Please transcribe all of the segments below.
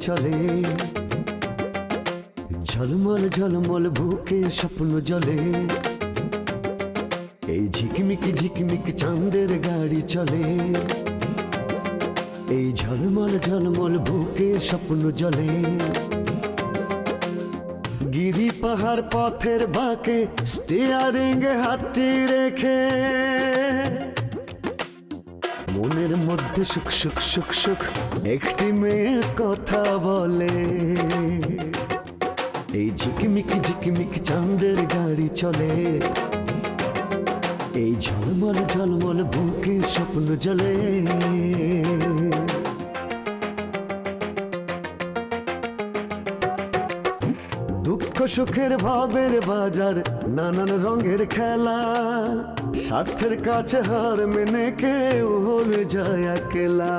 চলে। ঝলমল ঝলমল বুকে স্বপ্ন জলে এই ঝিকমিক ঝিকমিক চাঁদের গাড়ি চলে। এই ঝলমল ঝলমল বুকে স্বপ্ন জলে গিরি পাহাড় পথের বাঁকে স্টিয়ারিং হাতটি রেখে। মনের মধ্যে সুখ সুখ সুখ সুখ। একটি মেয়ে কথা বলে। এই ঝিকমিক ঝিকমিক চাঁদের গাড়ি চলে। এই ঝলমল ঝলমল বুকে স্বপ্ন জলে দুঃখ সুখের ভাবের বাজার, নানান রঙের খেলা। স্বার্থের কাছে হার মেনে কেউ হলে যায় একলা।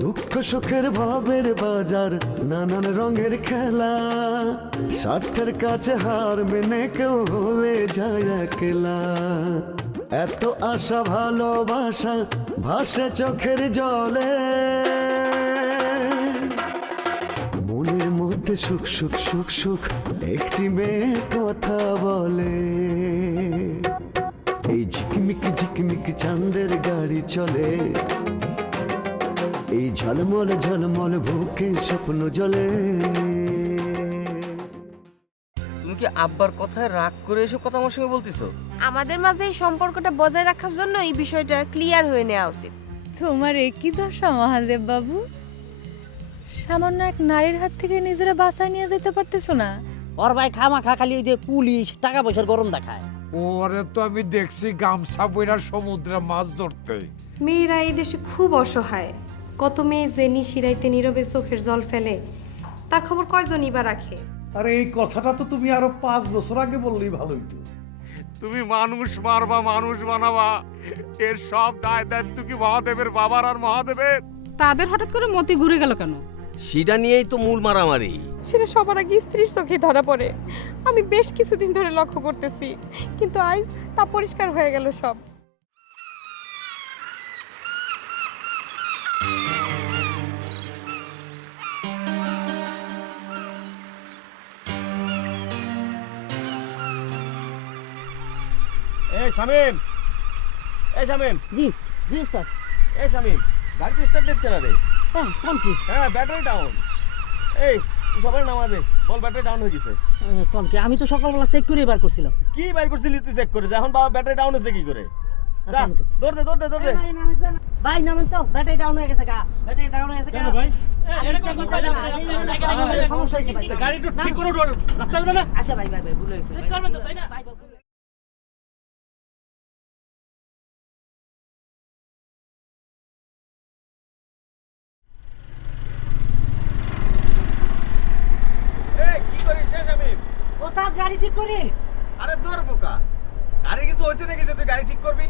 দুঃখ সুখের ভাবের বাজার, নানান রঙের খেলা। স্বার্থের কাছে হার মেনে কেউ হয়ে যায় একলা। এত আশা, ভালোবাসা ভাসে চোখের জলে। মধ্যে সুখ সুখ সুখ সুখ একটি মেয়ে কথা বলে। এই ঝিকমিক ঝিকমিক চাঁদের গাড়ি চলে। এই ঝলমল ঝলমল বুকে স্বপ্ন জলে তুমি কি আব্বার কথায় রাগ করে এসব কথা আমার সঙ্গে বলতেছো? আমাদের মাঝে এই সম্পর্কটা বজায় রাখার জন্য এই বিষয়টা ক্লিয়ার হয়ে নেওয়া উচিত। তোমার একই দশা মহাদেব বাবু। সামান্য এক নারীর হাত থেকে নিজেরা বাঁচায় নিয়ে যেতে পারতেছো না? ওর ভাই খামা খা খালি ওই যে পুলিশ টাকা পয়সার গরম দেখায়। ওরে তো আমি দেখছি গামছা বইরা সমুদ্রে মাছ ধরতে। মেয়েরা এই দেশে খুব অসহায়। কত মেয়ে যে নিশিরাইতে নীরবে চোখের জল ফেলে তার খবর কয়জনই বা রাখে? আরে এই কথাটা তো তুমি আরও পাঁচ বছর আগে বললেই ভালো হইতো। তুমি মানুষ মারবা মানুষ বানাবা। এর সব দায় দায়িত্ব কি মহাদেবের বাবার আর মহাদেবের? তাদের হঠাৎ করে মতি ঘুরে গেল কেন? সেটা নিয়েই তো মূল মারামারি। সেটা সবার আগে স্ত্রীর চোখে ধরা পড়ে। আমি বেশ কিছুদিন ধরে লক্ষ্য করতেছি কিন্তু আজ তা পরিষ্কার হয়ে গেল সব। এই শামিম! এই শামিম! জি জি স্যার এই শামিম! গাড়ি তো স্টার্ট দিচ্ছে না রে। হ্যাঁ কোন কি? হ্যাঁ ব্যাটারি ডাউন এই সবাই নামাজে বল ব্যাটারি ডাউন হয়ে গেছে। কোন কি? আমি তো সকালবেলা চেক করে বার করছিলাম। কি বাইর করছিলি তুই চেক করে? যে এখন বাবা ব্যাটারি ডাউন হয়েছে কি করে? যা আচ্ছা, তো- দৌড় দে দৌড় দে দৌড় দে। ভাই নামেন তো ব্যাটারি ডাউন হয়ে গেছে গা। ব্যাটারি ডাউন হয়ে গেছে গা। ভাই? সমস্যা গাড়ি একটু ঠিক করে রাস্তা না? আচ্ছা ভাই ভাই ভাই ভুলে গেছে ঠিক করবেন তো তাই না ভাই, ভাই, ভুলে- এই কি করিস রে শামিম ওস্তাদ গাড়ি ঠিক করি? আরে দৌড় বোকা। গাড়ি কিছু হয়েছে নাকি যে তুই গাড়ি ঠিক করবি?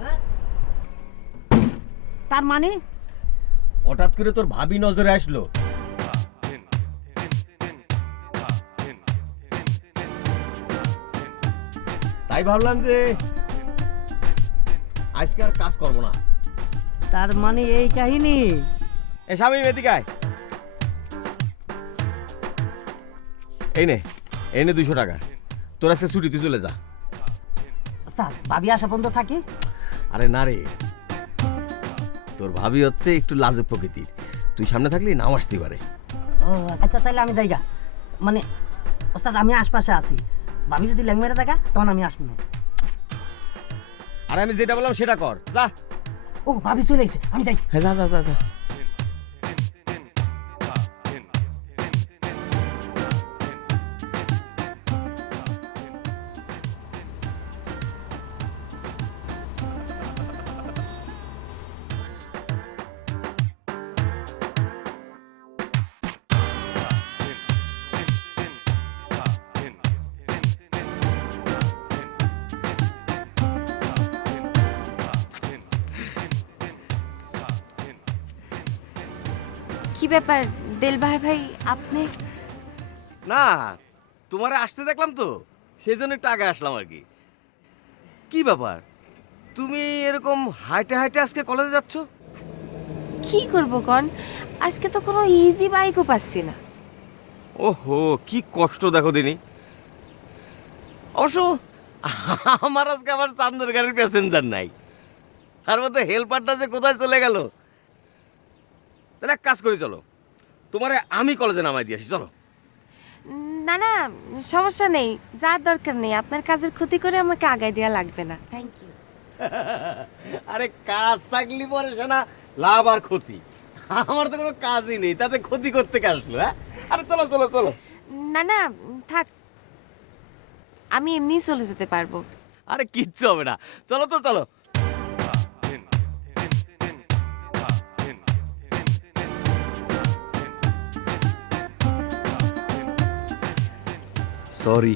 হ্যাঁ? তার মানে? হঠাৎ করে তোর ভাবি নজরে আসলো। তাই ভাবলাম যে আজকে আর কাজ করব না। তার মানে এই কাহিনী? এ স্বামী এদিকে আয়। এই নে এই নে দুইশো টাকা। তোর আজকে ছুটি তুই চলে যা। ওস্তাদ ভাবি আসা বন্ধ থাকি? আরে না রে। তোর ভাবি হচ্ছে একটু লাজুক প্রকৃতির। তুই সামনে থাকলে নাও আসতে পারে। ও আচ্ছা তাহলে আমি যাইগা। মানে ওস্তাদ আমি আশপাশে আছি। ভাবি যদি ল্যাং মেরে থাকা তখন আমি আসব। না আরে আমি যেটা বললাম সেটা কর। যা। ও ভাবি চলে গেছে। আমি যাই। হ্যাঁ যা যা যা যা। দেলবাহার ভাই আপনি? না তোমারে আসতে দেখলাম তো সেই জন্য একটু আগে আসলাম আর কি। কি ব্যাপার? তুমি এরকম হাইটে হাইটে আজকে কলেজে যাচ্ছ? কি করব কন আজকে তো কোনো ইজি বাইকও পাচ্ছি না। ওহো কি কষ্ট দেখো দিনি। অবশ্য আমার আজকে আমার চান্দের গাড়ির প্যাসেঞ্জার নাই। তার মধ্যে হেল্পারটা যে কোথায় চলে গেল? তাহলে এক কাজ করি চলো। তোমারে আমি কলেজে নামাই দিয়ে আসি চলো। না না সমস্যা নেই যা দরকার নেই আপনার কাজের ক্ষতি করে আমাকে আগায় দেওয়া লাগবে না। থ্যাংক ইউ আরে কাজ থাকলি পরে শোনা লাভ আর ক্ষতি। আমার তো কোনো কাজই নেই তাতে ক্ষতি করতে কে আসলো হ্যাঁ? আরে চলো চলো চলো। না না থাক আমি এমনি চলে যেতে পারব। আরে কিচ্ছু হবে না। চলো তো চলো। সরি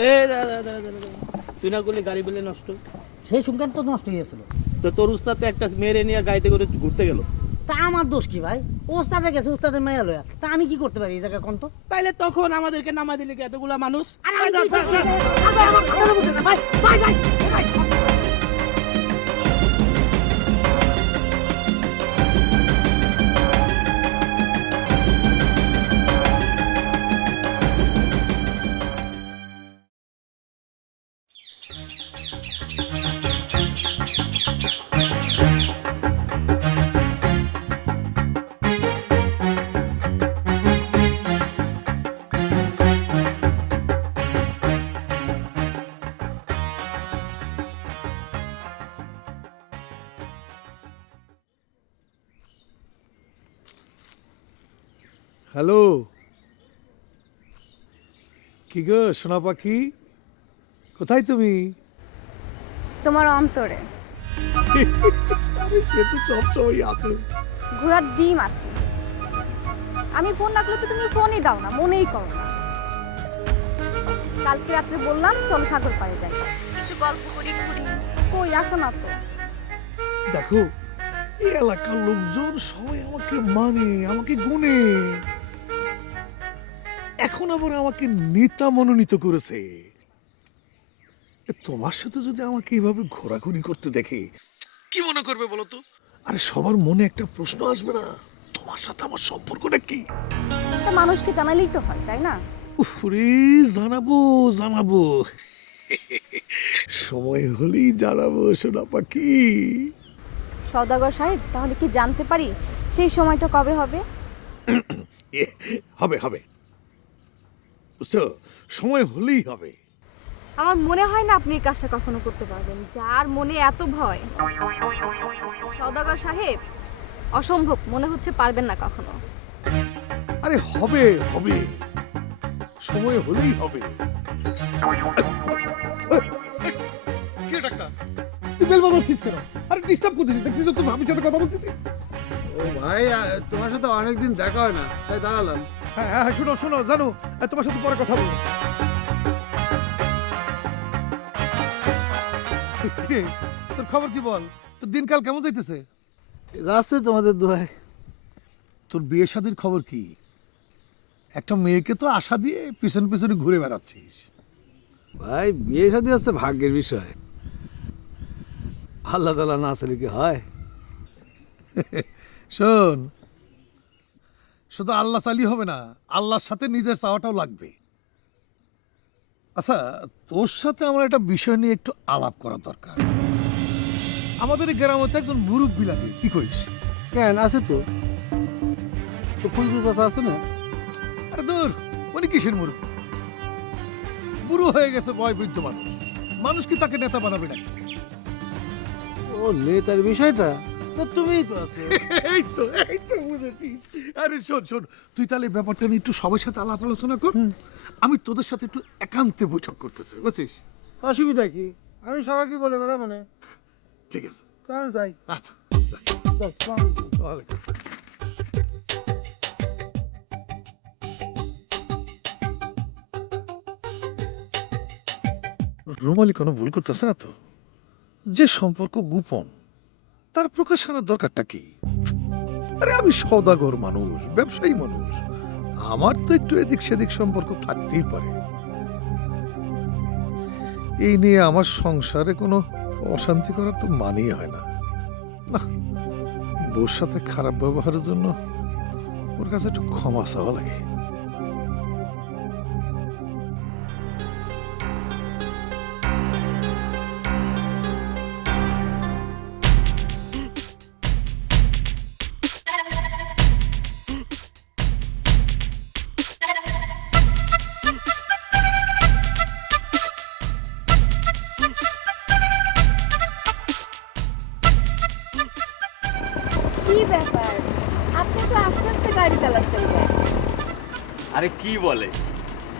এ দাদা দাদা দাদা তুই না করলে গাড়ি বলে নষ্ট সেই সংখ্যান তো নষ্ট হয়েছিল তো তোর উস্তাদ তো একটা মেরে নিয়ে গাড়িতে করে ঘুরতে গেল তা আমার দোষ কি ভাই ওস্তাদে গেছে ওস্তাদের মেয়ে লয়া তা আমি কি করতে পারি এই জায়গায় কোন তো তাইলে তখন আমাদেরকে নামাই দিলে কি এতগুলা মানুষ আরে আমি ভাই ভাই ভাই হ্যালো। কি গো সোনা পাখি? কোথায় তুমি? তোমার অন্তরে। সে তো সবসময় আছে। ঘোড়ার ডিম আছে। আমি ফোন রাখলে তো তুমি ফোনই দাও না মনেই করো না। কালকে রাত্রে বললাম চলো সাগর পাড়ে যাই। একটু গল্প করি ঘুরি। কই আসো না তো। দেখো এই এলাকার লোকজন সবাই আমাকে মানে আমাকে গুনে। আবার আমাকে নেতা মনোনীত করেছে। তোমার সাথে যদি আমাকে এইভাবে ঘোরাঘুরি করতে দেখে কি মনে করবে বলো তো? আরে সবার মনে একটা প্রশ্ন আসবে না তোমার সাথে আমার সম্পর্কটা কি? মানুষকে জানালেই তো হয় তাই না? উফরে জানাব জানাব। সময় হলেই জানাব সোনা পাখি। সওদাগর সাহেব তাহলে কি জানতে পারি সেই সময়টা কবে হবে? হবে হবে। বুঝছ সময় হলেই হবে। আমার মনে হয় না আপনি এই কাজটা কখনো করতে পারবেন। যার মনে এত ভয়। সওদাগর সাহেব অসম্ভব। মনে হচ্ছে পারবেন না কখনো। আরে হবে হবে। সময় হলেই হবে। কে ডাক্তার? তুই বেল বাজাচ্ছিস কেন? আরে ডিস্টার্ব করতেছিস। দেখছিস তো তোর ভাবির সাথে কথা বলতেছি ও ভাই তোমার সাথে অনেকদিন দেখা হয় না। তাই দাঁড়ালাম। হ্যাঁ হ্যাঁ হ্যাঁ, শোনো শোনো জানো তোমার সাথে পরে কথা বলব। তোর খবর কি বল? তোর দিনকাল কেমন যাইতেছে? যাচ্ছে তোমাদের দোয়ায় তোর বিয়ে শাদীর খবর কি? একটা মেয়েকে তো আশা দিয়ে পিছন পিছনে ঘুরে বেড়াচ্ছিস। ভাই বিয়ে শাদী হচ্ছে ভাগ্যের বিষয়। আল্লাহ তালা না আসলে কি হয়? শোন শুধু আল্লাহ চালি হবে না আল্লাহর সাথে নিজের চাওয়াটাও লাগবে। আচ্ছা তোর সাথে আমার একটা বিষয় নিয়ে একটু আলাপ করা দরকার। আমাদের গ্রামে তো একজন মুরব্বী লাগে কি কইস কেন আছে তো। তো ফুলকু চাষা আছে না? আরে দূর উনি কিসের মুরব্বী? বুড়ো হয়ে গেছে বয় বৃদ্ধ মানুষ। মানুষ কি তাকে নেতা বানাবে না ও নেতার বিষয়টা? তো তুমিই তো আছে। এই তো এই তো বুঝেছিস আরে শোন শোন তুই তাহলে ব্যাপারটা নিয়ে একটু সবার সাথে আলাপ আলোচনা কর। আমি তোদের সাথে একটু একান্তে বৈঠক করতেছি বুঝছিস? অসুবিধা কি? আমি সবাইকে বলে বেড়া মানে ঠিক আছে। তাহলে যাই। আচ্ছা। রুমালি কোনো ভুল করতেছে না তো? যে সম্পর্ক গোপন। তার প্রকাশ আনার দরকারটা কি? আরে, আমি সৌদাগর মানুষ, ব্যবসায়ী মানুষ। আমার তো একটু এদিক সেদিক সম্পর্ক থাকতেই পারে। এই নিয়ে আমার সংসারে কোনো অশান্তি করার তো মানেই হয় না। না বউর সাথে খারাপ ব্যবহারের জন্য ওর কাছে একটু ক্ষমা চাওয়া লাগে।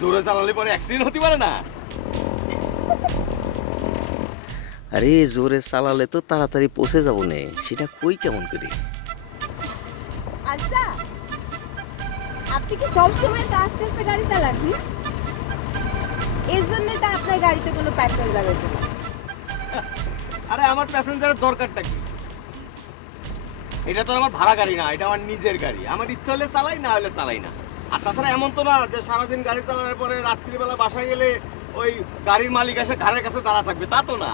জোরে চালালে পরে অ্যাক্সিডেন্ট হতে পারে না। আরে জোরে চালালে তো তাড়াতাড়ি পৌঁছে যাব নে সেটা কই কেমন করি? আচ্ছা আপনি কি সবসময় তো আস্তে আস্তে গাড়ি চালান হুম? এই জন্যই তো আপনার গাড়িতে কোনো প্যাসেঞ্জার ওঠে না আরে আমার প্যাসেঞ্জারের দরকারটা কি? এটা তো আমার ভাড়া গাড়ি না এটা আমার নিজের গাড়ি। আমার ইচ্ছা হলে চালাই না হলে চালাই না। আর তাছাড়া এমন তো না যে সারাদিন গাড়ি চালানোর পরে রাত্রিবেলা বাসায় গেলে ওই গাড়ির মালিক এসে ঘাড়ের কাছে দাঁড়া থাকবে তা তো না।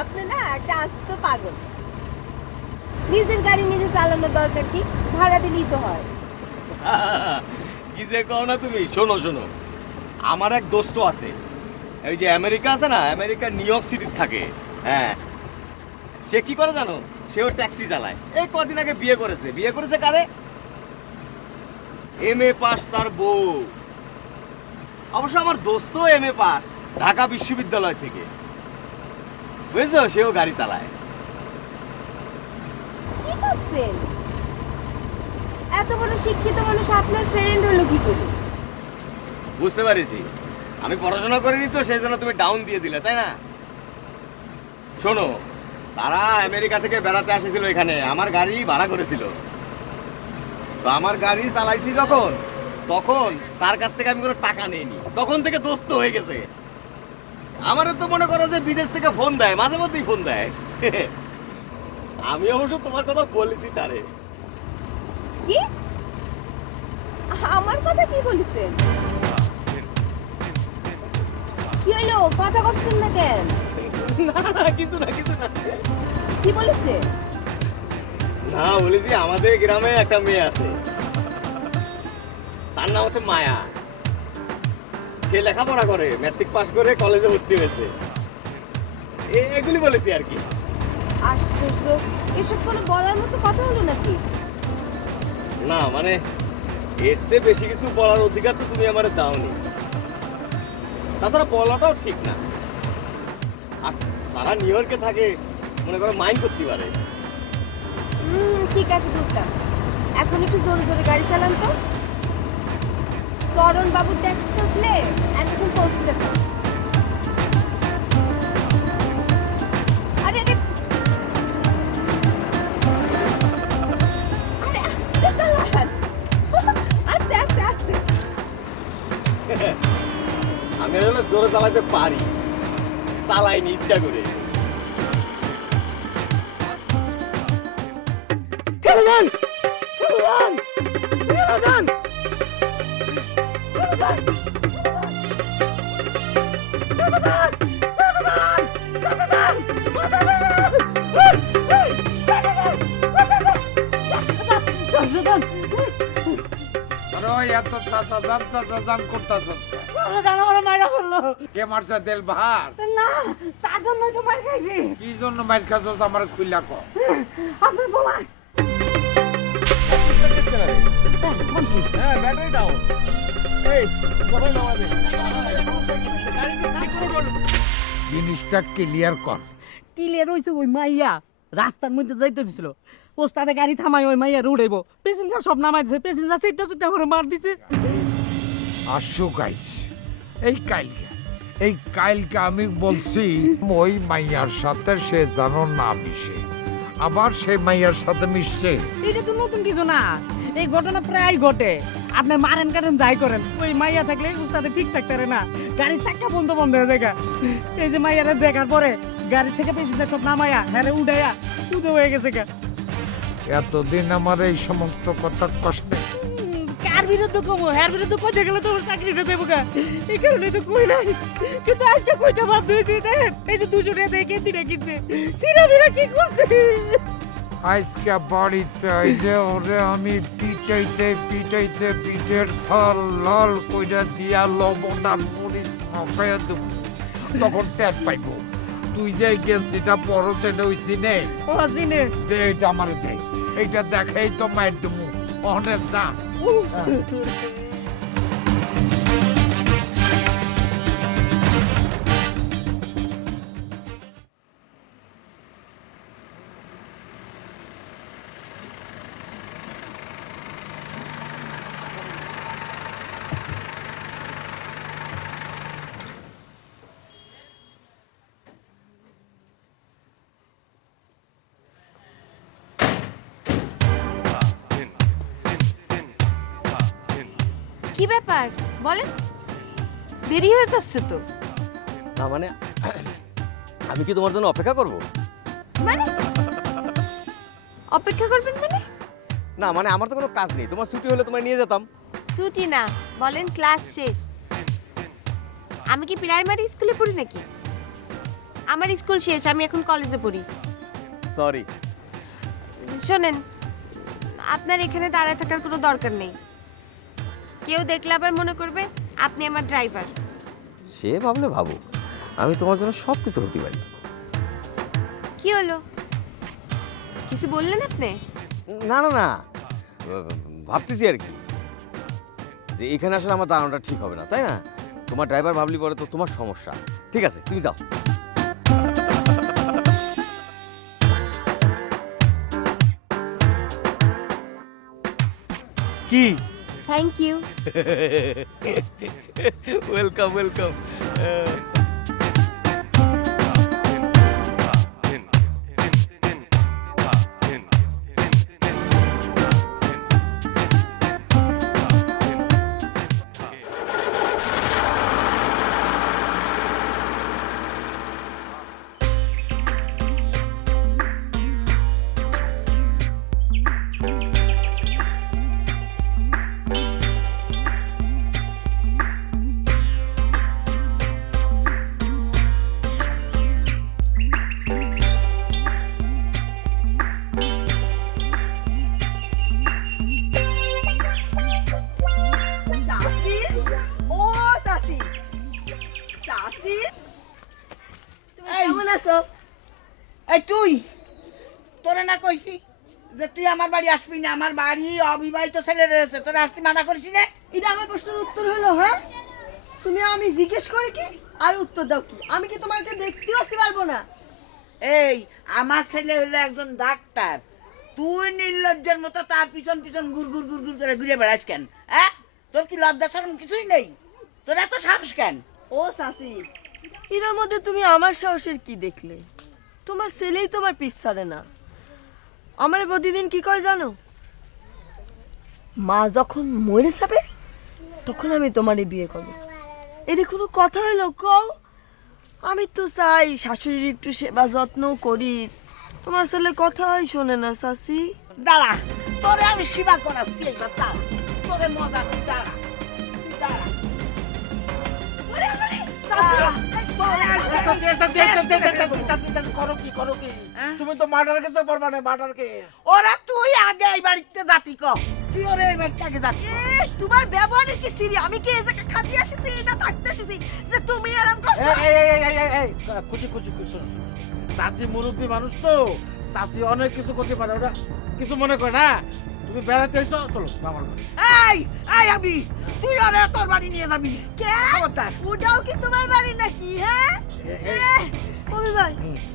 আপনি না একটা আস্ত পাগল। নিজের গাড়ি নিজে চালানোর দরকার কি? ভাড়া দিলেই তো হয়। কি যে কও না তুমি? শোনো শোনো। আমার এক দোস্ত আছে। এই যে আমেরিকা আছে না আমেরিকা নিউ ইয়র্ক সিটি থাকে। হ্যাঁ। সে কি করে জানো? সেও ট্যাক্সি চালায়। এই কদিন আগে বিয়ে করেছে। বিয়ে করেছে কারে? এম এ পাস তার বউ। অবশ্য আমার দোস্ত এম এ পাস ঢাকা বিশ্ববিদ্যালয় থেকে। বুঝছ সেও গাড়ি চালায়। কি করছেন? এত বড় শিক্ষিত মানুষ আপনার ফ্রেন্ড হলো কি করে? বুঝতে পারিছি। আমি পড়াশোনা করিনি তো সেই জন্য তুমি ডাউন দিয়ে দিলে তাই না? শোনো তারা আমেরিকা থেকে বেড়াতে আসেছিল এখানে আমার গাড়ি ভাড়া করেছিল। তো আমার গাড়ি চালাইছি যখন তখন তার কাছ থেকে আমি কোনো টাকা নেইনি। তখন থেকে দোস্ত হয়ে গেছে। আমারও তো মনে করো যে বিদেশ থেকে ফোন দেয় মাঝে মধ্যেই ফোন দেয়। আমি অবশ্য তোমার কথা বলেছি তারে। কি? আমার কথা কি বলেছেন? কি হলো কথা করছেন না কেন? না না কিছু না কিছু না। কি বলেছে না বলেছি আমাদের গ্রামে একটা মেয়ে আছে। তার নাম হচ্ছে মায়া। সে লেখাপড়া করে ম্যাট্রিক পাস করে কলেজে ভর্তি হয়েছে। এ- এগুলি বলেছি আর কি। আশ্চর্য। এসব কোনো বলার মতো কথা হলো নাকি? না মানে এর চেয়ে বেশি কিছু বলার অধিকার তো তুমি আমার দাওনি। তাছাড়া বলাটাও ঠিক না। আর তারা নিউ ইয়র্কে থাকে মনে করো মাইন্ড করতে পারে। ঠিক আছে বুঝলাম এখন একটু জোরে জোরে গাড়ি চালান তো। করণ বাবুর ট্যাক্সি উঠলে এতক্ষণ পৌঁছে যেত। আমি জোরে চালাতে পারি। চালাইনি, ইচ্ছা করে। এত চাচা জান চাচা জান করতেছস কে মারছে দেল বাহার না তার জন্যই তো মার খাইছি। কি জন্য মাইর খাচ্ছস আমার খুইলা ক আপনি বলাই হ্যাঁ ব্যাটারি ডাউন এই সবাই নামাবে। জিনিসটা ক্লিয়ার কর। কিলিয়ার হইছে ওই মাইয়া রাস্তার মধ্যে যাইতে দিছিল। ওস্তাদে গাড়ি থামাই ওই মাইয়া উড়াইবো প্যাসেঞ্জার সব নামাই দিছে প্যাসেঞ্জার সিটটা সুটটা করে মার দিছে। আসো গাইস এই কাইলকে এই কাইলকে আমি বলছি ওই মাইয়ার সাথে সে যেন না মিশে। আবার সেই মাইয়ার সাথে মিশছে। এটা তো নতুন কিছু না। এই ঘটনা প্রায় ঘটে। আপনি মারেন কারেন যাই করেন। ওই মাইয়া থাকলে উস্তাদে ঠিক থাকতে পারে না। গাড়ির চাকা বন্ধ বন্ধ হয়ে যায় এই যে মাইয়ারা দেখার পরে গাড়ি থেকে পেছনে সব নামায়া হ্যাঁ উঠাইয়া উদে হয়ে গেছে গা। এতদিন আমার এই সমস্ত কথা কষ্টে বিরুদ্ধে কমো হ্যার বিরুদ্ধে কইতে গেলে তো ওর চাকরিটা দেবো গা। এই কারণে তো কই নাই। কিন্তু আজকে কইতে বাধ্য হয়েছি দেখেন এই যে দুজনে দেখে দিনে কিনছে সিরা বিরা কি করছে? আজকে বাড়িতে আইলে ওরে আমি পিটাইতে পিটাইতে পিঠের সল লল কইরা দিয়া লবণ আর মরিচ মাখাইয়া দেবো। তখন টের পাইব। তুই যে গেঞ্জিটা পরো সেটা ওই সিনে? ও দে এটা আমার দে। এইটা দেখাই তো মায়ের দেবো। অনেক যা। Woo! Ah. কি ব্যাপার? বলেন। দেরি হয়ে যাচ্ছে তো। না মানে আমি কি তোমার জন্য অপেক্ষা করব? মানে? অপেক্ষা করবেন মানে? না মানে আমার তো কোনো কাজ নেই। তোমার ছুটি হলে তোমায় নিয়ে যেতাম। ছুটি না বলেন ক্লাস শেষ। আমি কি প্রাইমারি স্কুলে পড়ি নাকি? আমার স্কুল শেষ আমি এখন কলেজে পড়ি। সরি শোনেন আপনার এখানে দাঁড়ায় থাকার কোনো দরকার নেই। কেউ দেখলে আবার মনে করবে আপনি আমার ড্রাইভার সে ভাবলে ভাবো আমি তোমার জন্য সব কিছু হতে পারি। কি হলো? কিছু বললেন আপনি? না না না। ভাবতেছি আর কি। যে এখানে আসলে আমার দাঁড়ানোটা ঠিক হবে না তাই না? তোমার ড্রাইভার ভাবলি পরে তো তোমার সমস্যা। ঠিক আছে তুমি যাও। কি? থ্যাংক ইউ ওয়েলকাম ওয়েলকাম সাসি আমার বাড়ি আসবি না আমার বাড়ি অবিবাহিত ছেলে রয়েছে তোরা আসতে মানা করিস না। এটা আমার প্রশ্নের উত্তর হলো হ্যাঁ? তুমি আমি জিজ্ঞেস করি কি? আর উত্তর দাও কি? আমি কি তোমাকে দেখতেও আসতে পারব না? এই আমার ছেলে হলো একজন ডাক্তার। তুই নির্লজ্জের মতো তার পিছন পিছন গুড় গুড় গুড় গুড় করে ঘুরে বেড়াস কেন হ্যাঁ? তোর কি লজ্জা শরম কিছুই নেই? তোর এত সাহস কেন? ও সাসি এর মধ্যে তুমি আমার সাহসের কি দেখলে? তোমার ছেলেই তোমার পিস ছাড়ে না। আমার প্রতিদিন কি কয় জানো? মা যখন মরে যাবে তখন আমি তোমারে বিয়ে করব। এটা কোনো কথা হলো কও? আমি তো চাই শাশুড়ির একটু সেবা যত্ন করি। তোমার ছেলে কথাই শোনে না সাসি। দাঁড়া তোরে আমি সেবা করাচ্ছি এইবার দাঁড়া তোরে মজা দাঁড়া দাঁড়া। করো কি করো কি তুমি তো মার্ডার কেসে পড়বা না মার্ডার কেস ওরা তুই আগে এই বাড়িতে জাতি কম তুই ওরে এই বাড়িটাকে জাতি তোমার ব্যবহারের কি সিরি? আমি কি এই জায়গা খাতি আসিছি এটা থাকতে আসিছি? যে তুমি আরাম করছ? এই এই এই এই এই খুশি খুশি খুশি। চাষি মুরব্বী মানুষ তো। চাষি অনেক কিছু করতে পারে ওরা কিছু মনে করে না? তুমি বেড়াতে এসো চলো আমার ঘরে এই এই আমি তুই ওরে তোর বাড়ি নিয়ে যাবি। কে? খবরদার। ওটাও কি তোমার বাড়ি নাকি হ্যাঁ? কবি ভাই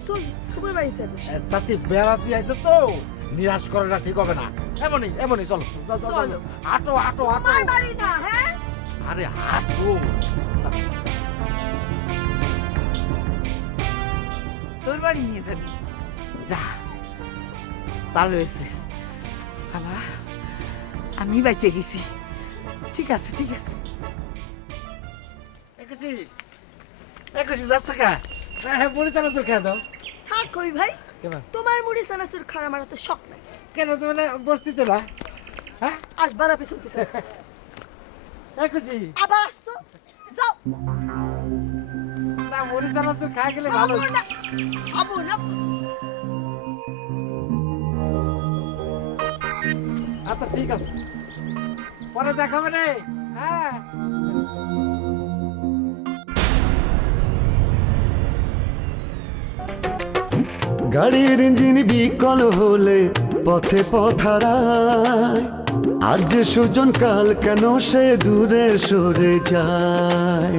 চল তোমার বাড়ি যাব। চাষি বেড়াতে আছে তো নিরাশ করাটা ঠিক হবে না। এমনই এমনই চলো। চলো। হাঁটো হাঁটো হাঁটো। তোমার বাড়ি না হ্যাঁ? আরে হাঁটো। তোর বাড়ি নিয়ে যাবি। যা ভালো হয়েছে। আমি বেঁচে গেছি। ঠিক আছে ঠিক আছে। একুশি একুশি যাচ্ছে কা? হ্যাঁ মুড়ি চানাচুর খেয়ে দাও। থাক কই ভাই? কেন তোমার মুড়ি চানাচুর খাওয়ার আমার তো শখ নাই। কেন তুমি না বসতেছো না হ্যাঁ আসবা না পিছন পিছন একুশি আবার আসছো। যাও। না মুড়ি চানাচুর খাই গেলে ভালো আবু না আবু না আচ্ছা ঠিক আছে। পরে দেখাবে রে। হ্যাঁ। গাড়ির ইঞ্জিন বিকল হলে পথে পথারায় আজ যে সুজন কাল কেন সে দূরে সরে যায়?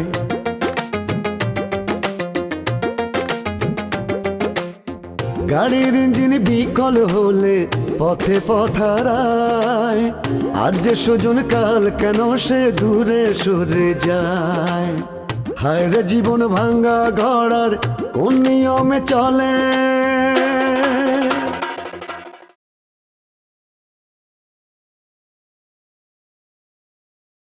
গাড়ির ইঞ্জিন বিকল হলে পথে পথারায় আজ যে সুজন কাল কেন সে দূরে সরে যায়? হায় জীবন ভাঙ্গা ঘড়ার কোন নিয়মে চলে?